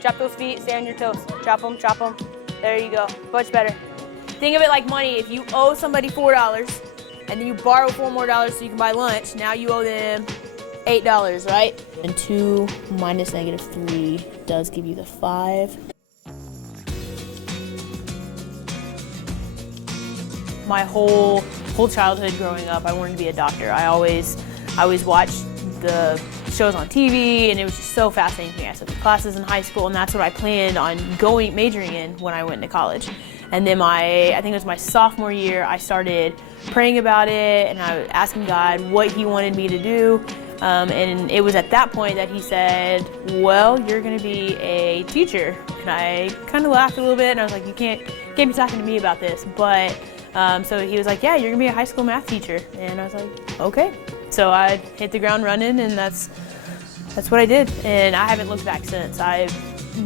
Chop those feet, stay on your toes. Chop them, chop them. There you go, much better. Think of it like money. If you owe somebody $4 and then you borrow $4 more so you can buy lunch, now you owe them $8, right? And 2 minus -3 does give you the 5. My whole childhood growing up, I wanted to be a doctor. I always watched the shows on TV, and it was just so fascinating to me. I took classes in high school, and that's what I planned on majoring in when I went to college. And then I think it was my sophomore year, I started praying about it, and I was asking God what He wanted me to do. And it was at that point that He said, well, you're gonna be a teacher. And I kind of laughed a little bit, and I was like, you can't be talking to me about this. But so He was like, yeah, you're gonna be a high school math teacher. And I was like, okay. So I hit the ground running, and that's what I did. And I haven't looked back since. I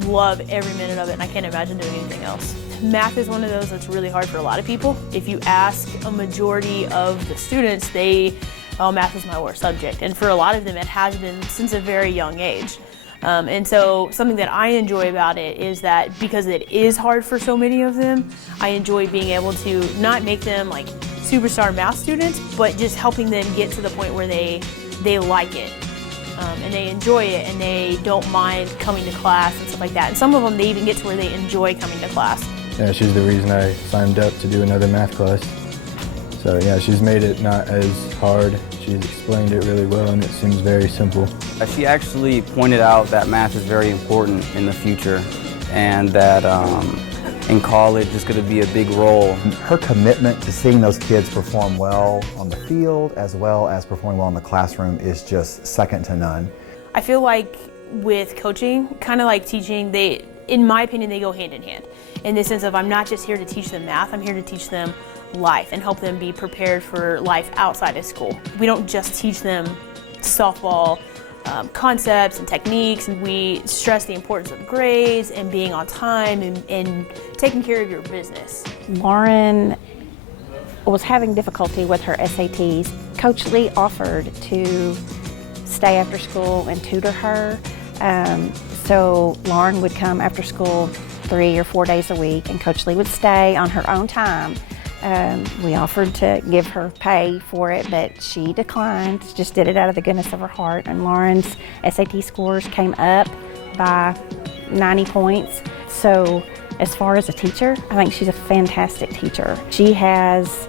love every minute of it, and I can't imagine doing anything else. Math is one of those that's really hard for a lot of people. If you ask a majority of the students, math is my worst subject. And for a lot of them, it has been since a very young age. And so something that I enjoy about it is that because it is hard for so many of them, I enjoy being able to not make them like superstar math students, but just helping them get to the point where they like it. And they enjoy it, and they don't mind coming to class and stuff like that. And some of them, they even get to where they enjoy coming to class. Yeah, she's the reason I signed up to do another math class. So yeah, she's made it not as hard. She's explained it really well, and it seems very simple. She actually pointed out that math is very important in the future, and that in college it's going to be a big role. Her commitment to seeing those kids perform well on the field as well as performing well in the classroom is just second to none. I feel like with coaching, kind of like teaching, in my opinion, they go hand in hand. In the sense of I'm not just here to teach them math, I'm here to teach them life and help them be prepared for life outside of school. We don't just teach them softball concepts and techniques, and we stress the importance of grades and being on time and taking care of your business. Lauren was having difficulty with her SATs. Coach Lee offered to stay after school and tutor her. So Lauren would come after school 3 or 4 days a week, and Coach Lee would stay on her own time. We offered to give her pay for it, but she declined, just did it out of the goodness of her heart. And Lauren's SAT scores came up by 90 points. So as far as a teacher, I think she's a fantastic teacher. She has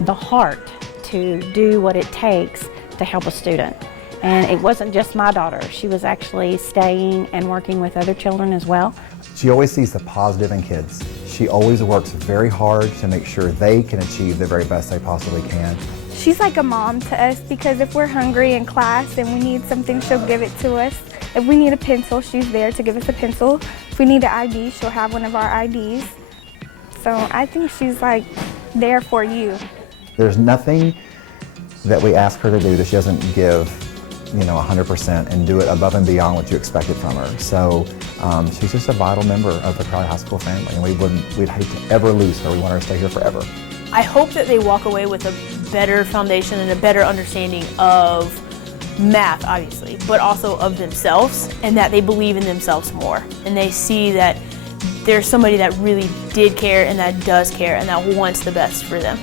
the heart to do what it takes to help a student. And it wasn't just my daughter. She was actually staying and working with other children as well. She always sees the positive in kids. She always works very hard to make sure they can achieve the very best they possibly can. She's like a mom to us, because if we're hungry in class and we need something, she'll give it to us. If we need a pencil, she's there to give us a pencil. If we need an ID, she'll have one of our IDs. So I think she's like there for you. There's nothing that we ask her to do that she doesn't give 100% and do it above and beyond what you expected from her. So she's just a vital member of the Crowley High School family, and we'd hate to ever lose her. We want her to stay here forever. I hope that they walk away with a better foundation and a better understanding of math, obviously, but also of themselves, and that they believe in themselves more. And they see that there's somebody that really did care and that does care and that wants the best for them.